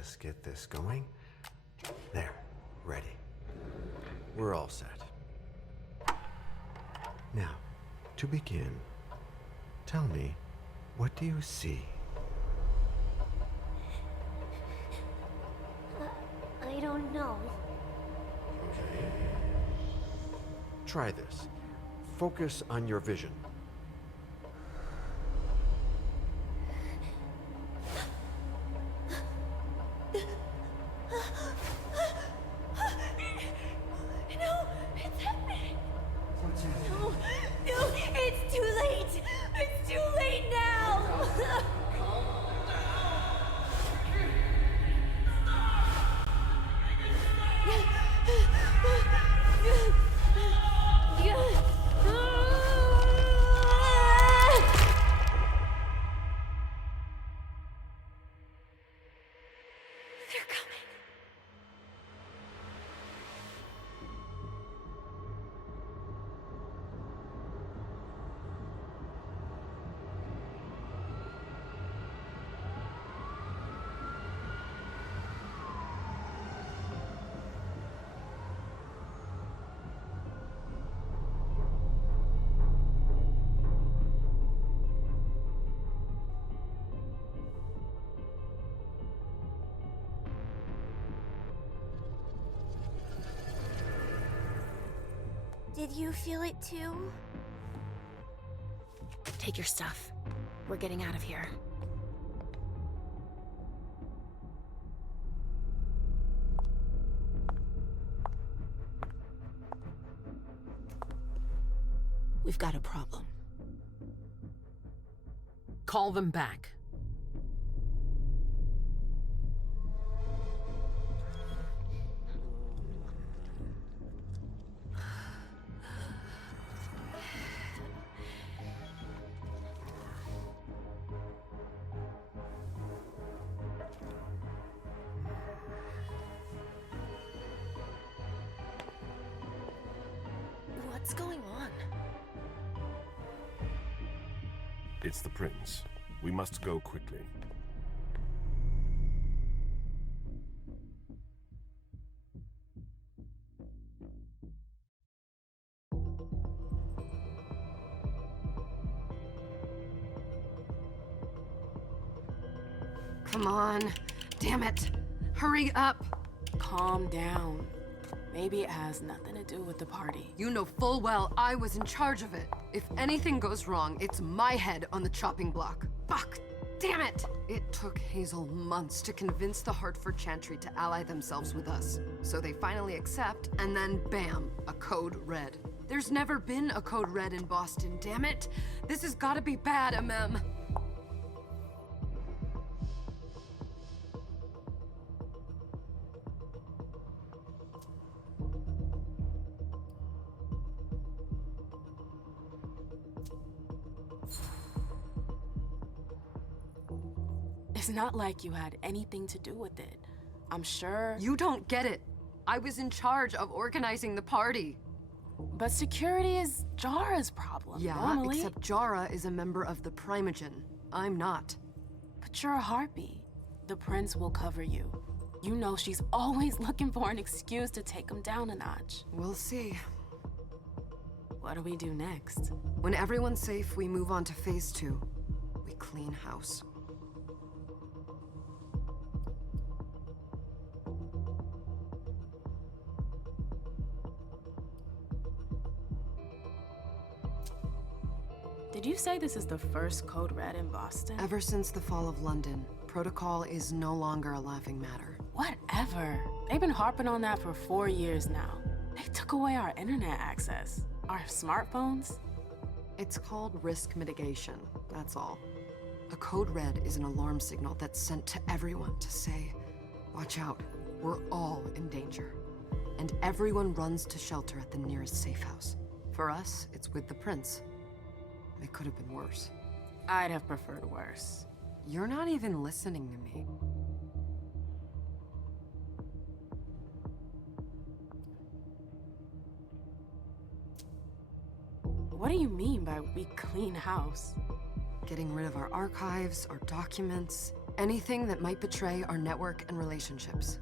just get this going. There, ready. We're all set. Now, to begin, tell me, what do you see? I don't know. Okay. Try this. Focus on your vision. No, it's happening. No, it's too late. It's too late now. They're coming. Did you feel it too? Take your stuff. We're getting out of here. We've got a problem. Call them back. What's going on? It's the prince. We must go quickly. Come on. Damn it. Hurry up. Calm down. Maybe it has nothing to do with the party. You know full well I was in charge of it. If anything goes wrong, it's my head on the chopping block. Fuck! Damn it! It took Hazel months to convince the Hartford Chantry to ally themselves with us. So they finally accept, and then bam, a code red. There's never been a code red in Boston, damn it! This has gotta be bad, Emem. It's not like you had anything to do with it. I'm sure. You don't get it. I was in charge of organizing the party. But security is Jara's problem. Yeah, normally. except Jara is a member of the Primogen. I'm not. But you're a harpy. The prince will cover you. You know she's always looking for an excuse to take him down a notch. We'll see. What do we do next? When everyone's safe, we move on to phase 2. We clean house. Did you say this is the first code red in Boston? Ever since the fall of London, protocol is no longer a laughing matter. Whatever. They've been harping on that for 4 years now. They took away our internet access. Our smartphones. It's called risk mitigation, that's all. A code red is an alarm signal that's sent to everyone to say, watch out, we're all in danger. And everyone runs to shelter at the nearest safe house. For us, it's with the prince. It could have been worse. I'd have preferred worse. You're not even listening to me. What do you mean by we clean house? Getting rid of our archives, our documents, Anything that might betray our network and relationships.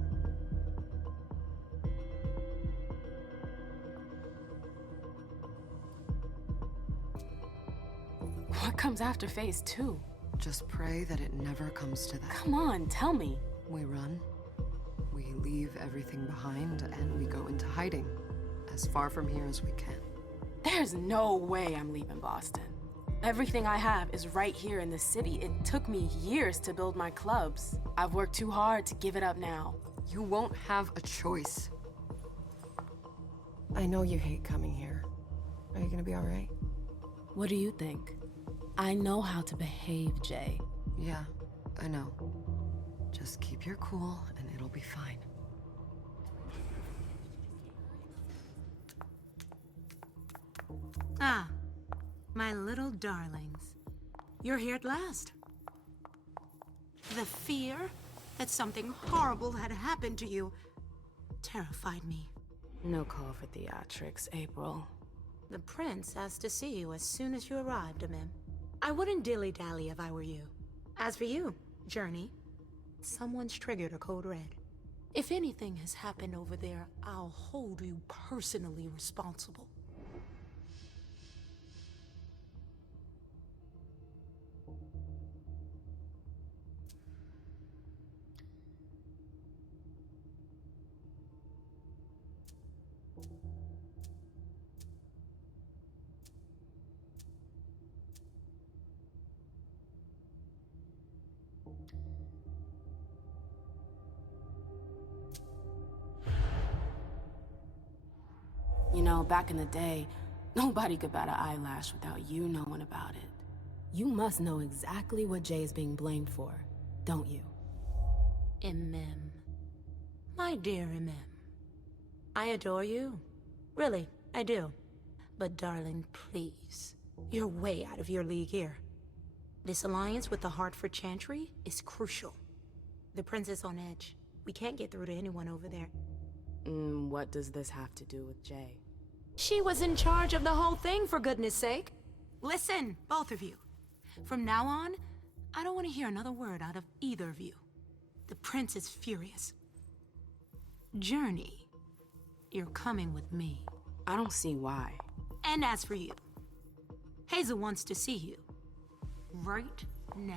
What comes after phase 2? Just pray that it never comes to that. Come on, tell me. We run, we leave everything behind, and we go into hiding, as far from here as we can. There's no way I'm leaving Boston. Everything I have is right here in the city. It took me years to build my clubs. I've worked too hard to give it up now. You won't have a choice. I know you hate coming here. Are you gonna be all right? What do you think? I know how to behave, Jay. Yeah, I know. Just keep your cool and it'll be fine. Ah, my little darlings. You're here at last. The fear that something horrible had happened to you terrified me. No call for theatrics, April. The prince asked to see you as soon as you arrived, Emem. I wouldn't dilly-dally if I were you. As for you, Journey, someone's triggered a code red. If anything has happened over there, I'll hold you personally responsible. You know, back in the day, nobody could bat an eyelash without you knowing about it. You must know exactly what Jay is being blamed for, don't you? Emem. My dear Emem. I adore you. Really, I do. But darling, please. You're way out of your league here. This alliance with the Hartford Chantry is crucial. The prince is on edge. We can't get through to anyone over there. What does this have to do with Jay? She was in charge of the whole thing, for goodness sake. Listen, both of you. From now on, I don't want to hear another word out of either of you. The prince is furious. Journey, you're coming with me. I don't see why. And as for you, Hazel wants to see you. Right now.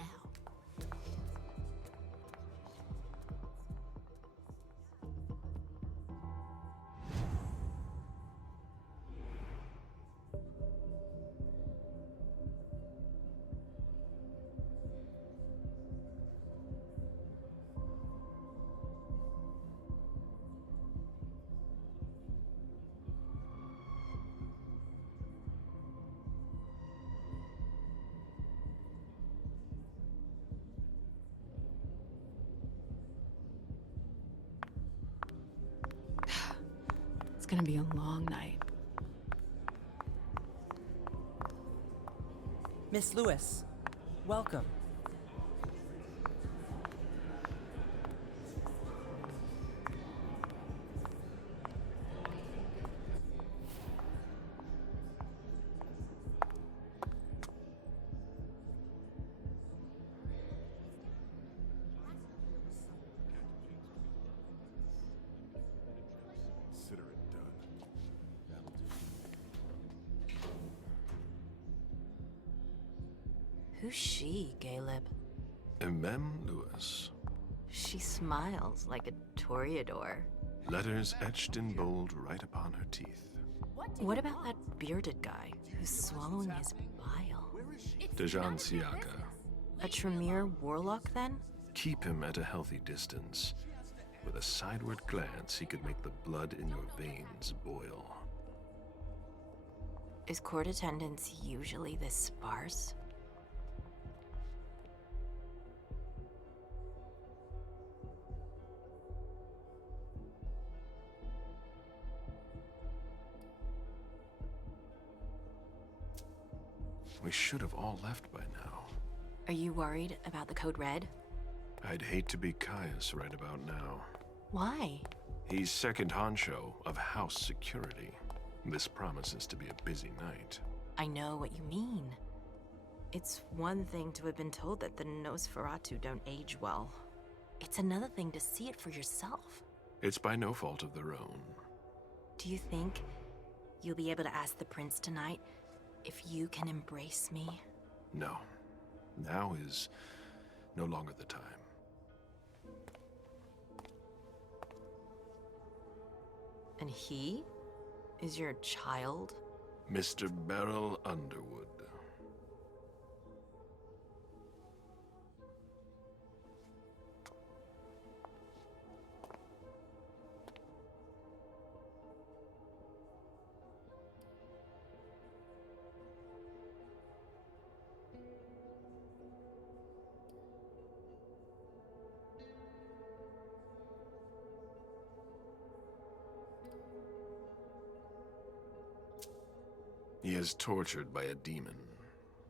It's gonna be a long night. Miss Louis, welcome. Consider it done. That'll do. Who's she, Galeb? Emem Louis. She smiles like a Toreador. Letters etched in bold right upon her teeth. What about that bearded guy who's swallowing his bile? Dejan Siaka. A Tremere warlock, then? Keep him at a healthy distance. With a sideward glance, he could make the blood in your veins boil. Is court attendance usually this sparse? We should have all left by now. Are you worried about the Code Red? I'd hate to be Caius right about now. Why? He's second honcho of house security. This promises to be a busy night. I know what you mean. It's one thing to have been told that the Nosferatu don't age well. It's another thing to see it for yourself. It's by no fault of their own. Do you think you'll be able to ask the prince tonight if you can embrace me? No. Now is no longer the time. And he is your child? Mr. Beryl Underwood. He is tortured by a demon.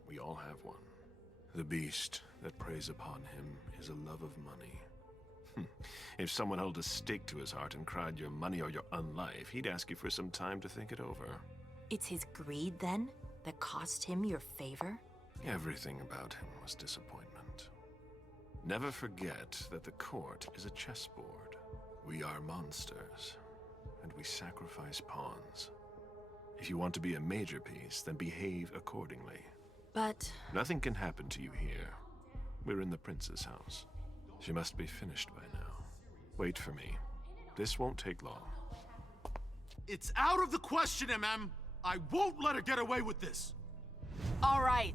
We all have one. The beast that preys upon him is a love of money. If someone held a stake to his heart and cried your money or your unlife, he'd ask you for some time to think it over. It's his greed, then, that cost him your favor? Everything about him was disappointment. Never forget that the court is a chessboard. We are monsters, and we sacrifice pawns. If you want to be a major piece, then behave accordingly. But... Nothing can happen to you here. We're in the prince's house. She must be finished by now. Wait for me. This won't take long. It's out of the question, Emem! I won't let her get away with this! All right.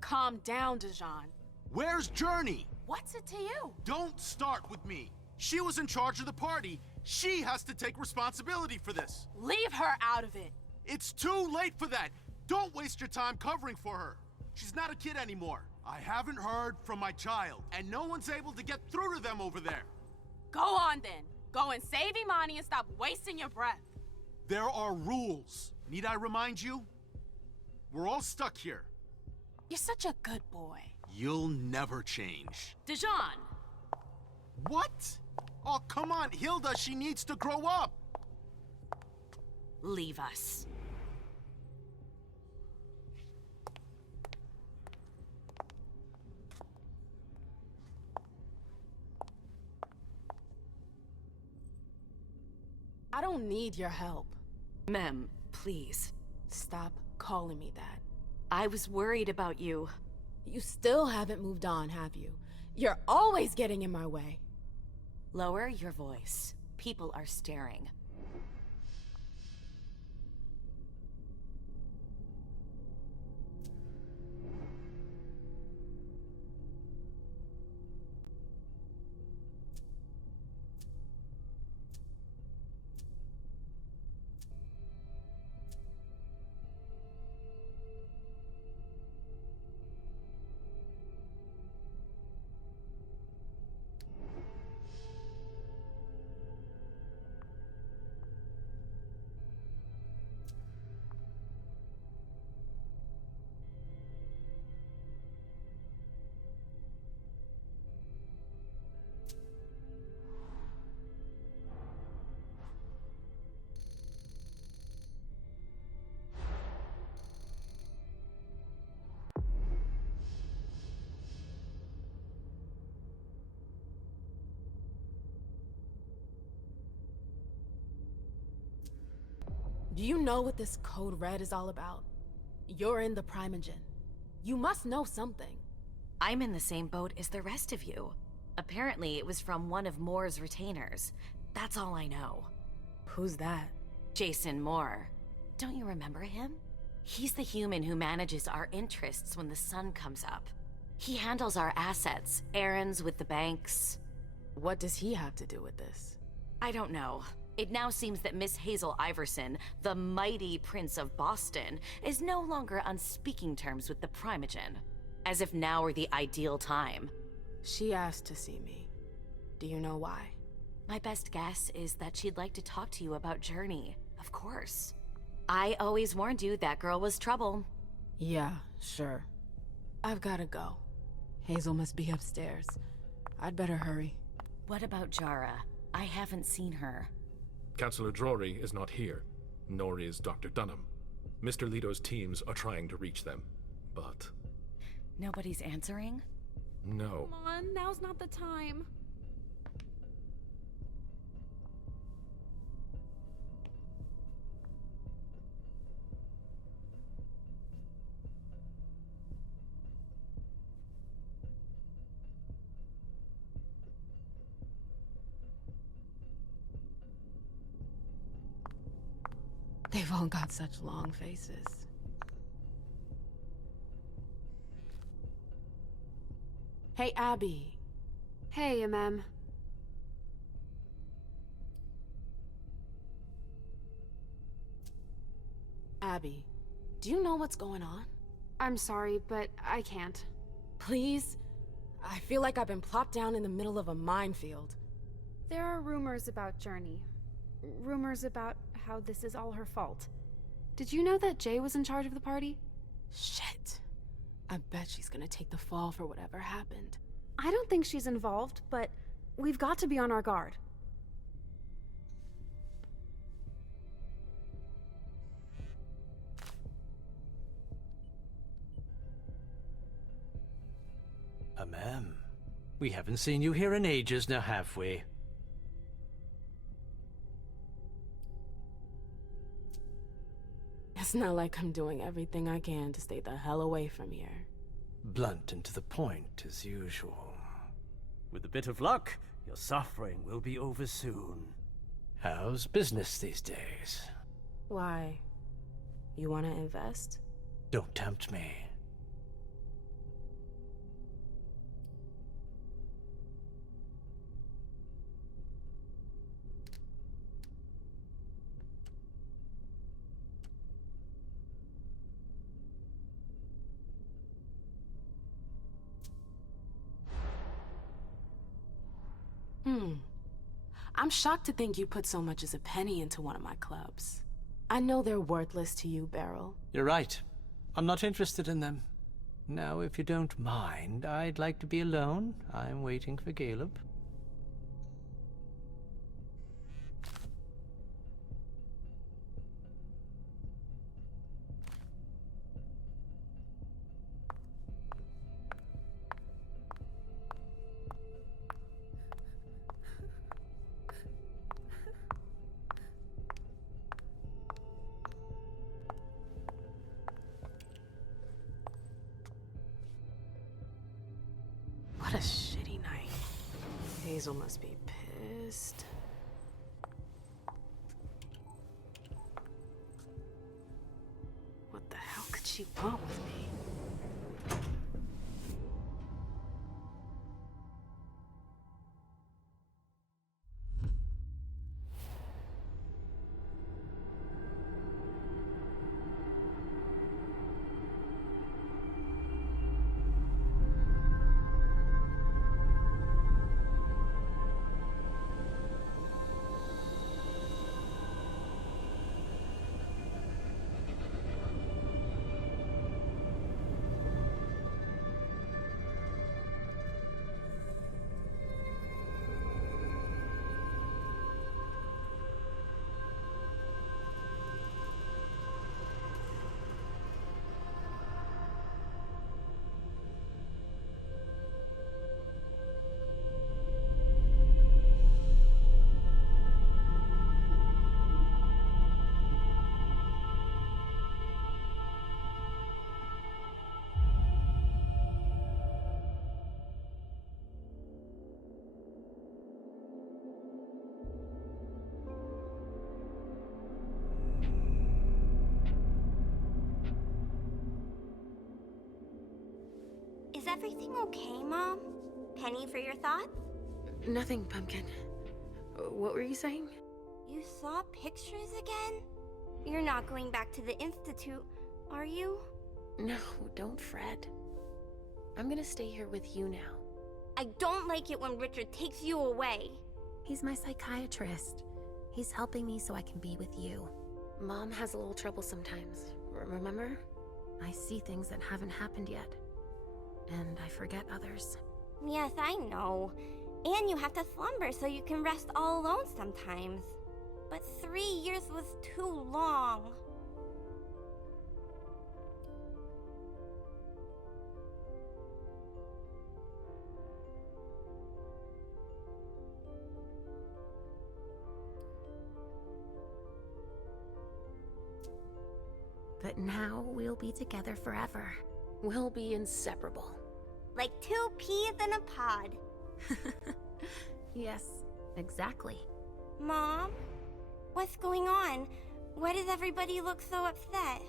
Calm down, Dijon. Where's Journey? What's it to you? Don't start with me. She was in charge of the party. She has to take responsibility for this. Leave her out of it. It's too late for that. Don't waste your time covering for her. She's not a kid anymore. I haven't heard from my child, and no one's able to get through to them over there. Go on then. Go and save Imani and stop wasting your breath. There are rules. Need I remind you? We're all stuck here. You're such a good boy. You'll never change. Dijon! What? Oh, come on, Hilda, she needs to grow up. Leave us. I don't need your help. Mem, please. Stop calling me that. I was worried about you. You still haven't moved on, have you? You're always getting in my way. Lower your voice. People are staring. Do you know what this code red is all about? You're in the Primogen. You must know something. I'm in the same boat as the rest of you. Apparently, it was from one of Moore's retainers. That's all I know. Who's that? Jason Moore. Don't you remember him? He's the human who manages our interests when the sun comes up. He handles our assets, errands with the banks. What does he have to do with this? I don't know. It now seems that Miss Hazel Iversen, the mighty Prince of Boston, is no longer on speaking terms with the Primogen. As if now were the ideal time. She asked to see me. Do you know why? My best guess is that she'd like to talk to you about Journey, of course. I always warned you that girl was trouble. Yeah, sure. I've gotta go. Hazel must be upstairs. I'd better hurry. What about Jara? I haven't seen her. Councillor Drury is not here, nor is Dr. Dunham. Mr. Leto's teams are trying to reach them, but... Nobody's answering? No. Come on, now's not the time. They've all got such long faces. Hey, Abby. Hey, Emem. Abby, do you know what's going on? I'm sorry, but I can't. Please? I feel like I've been plopped down in the middle of a minefield. There are rumors about Journey. Rumors about how this is all her fault. Did you know that Jay was in charge of the party? Shit. I bet she's gonna take the fall for whatever happened. I don't think she's involved, but we've got to be on our guard. Emem, we haven't seen you here in ages now, have we? It's not like I'm doing everything I can to stay the hell away from here. Blunt and to the point, as usual. With a bit of luck, your suffering will be over soon. How's business these days? Why? You wanna invest? Don't tempt me. I'm shocked to think you put so much as a penny into one of my clubs. I know they're worthless to you, Beryl. You're right. I'm not interested in them. Now, if you don't mind, I'd like to be alone. I'm waiting for Galeb. What a shitty night. Hazel must be pissed. What the hell could she want with me? Is everything okay, Mom? Penny for your thoughts? Nothing, Pumpkin. What were you saying? You saw pictures again? You're not going back to the Institute, are you? No, don't fret. I'm gonna stay here with you now. I don't like it when Richard takes you away. He's my psychiatrist. He's helping me so I can be with you. Mom has a little trouble sometimes, remember? I see things that haven't happened yet. And I forget others. Yes, I know. And you have to slumber so you can rest all alone sometimes. But 3 years was too long. But now we'll be together forever. We'll be inseparable. Like 2 peas in a pod. Yes, exactly. Mom? What's going on? Why does everybody look so upset?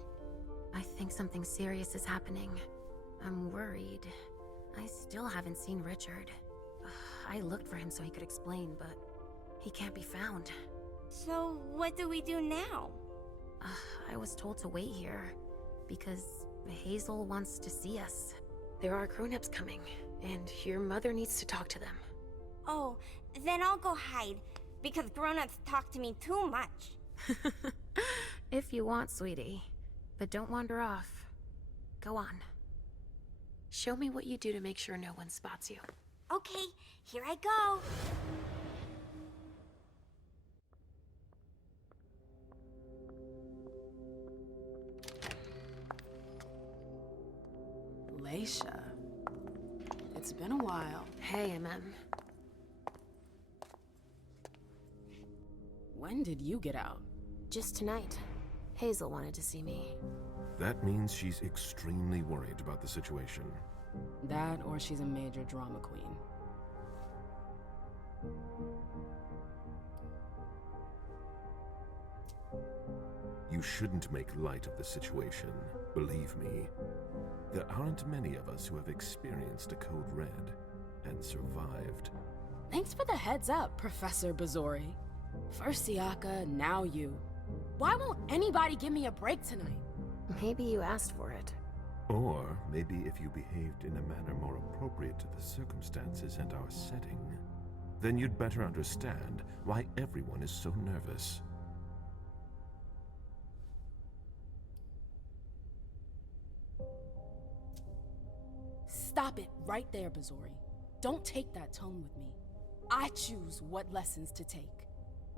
I think something serious is happening. I'm worried. I still haven't seen Richard. I looked for him so he could explain, but he can't be found. So, what do we do now? I was told to wait here, because Hazel wants to see us. There are grown-ups coming, and your mother needs to talk to them. Oh, then I'll go hide, because grown-ups talk to me too much. If you want, sweetie. But don't wander off. Go on. Show me what you do to make sure no one spots you. Okay, here I go. Leysha. It's been a while. Hey, Emem. When did you get out? Just tonight. Hazel wanted to see me. That means she's extremely worried about the situation. That, or she's a major drama queen. You shouldn't make light of the situation. Believe me, there aren't many of us who have experienced a code red and survived. Thanks for the heads up, Professor Bazory. First Siaka, now you. Why won't anybody give me a break tonight? Maybe you asked for it. Or maybe if you behaved in a manner more appropriate to the circumstances and our setting, then you'd better understand why everyone is so nervous. Stop it right there, Bazory. Don't take that tone with me. I choose what lessons to take.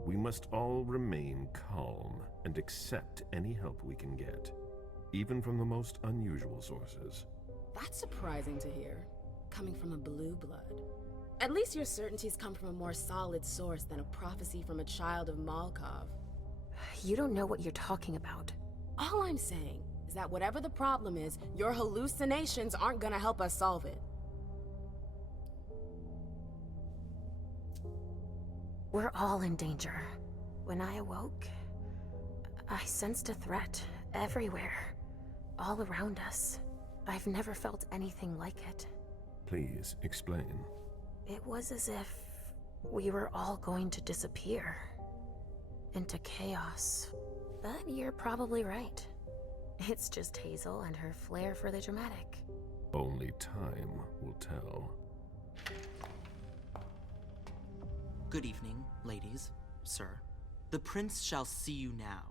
We must all remain calm and accept any help we can get, even from the most unusual sources. That's surprising to hear, coming from a blue blood. At least your certainties come from a more solid source than a prophecy from a child of Malkav. You don't know what you're talking about. All I'm saying is that whatever the problem is, your hallucinations aren't gonna help us solve it. We're all in danger. When I awoke, I sensed a threat everywhere, all around us. I've never felt anything like it. Please, explain. It was as if we were all going to disappear into chaos. But you're probably right. It's just Hazel and her flair for the dramatic. Only time will tell. Good evening, ladies, sir. The prince shall see you now.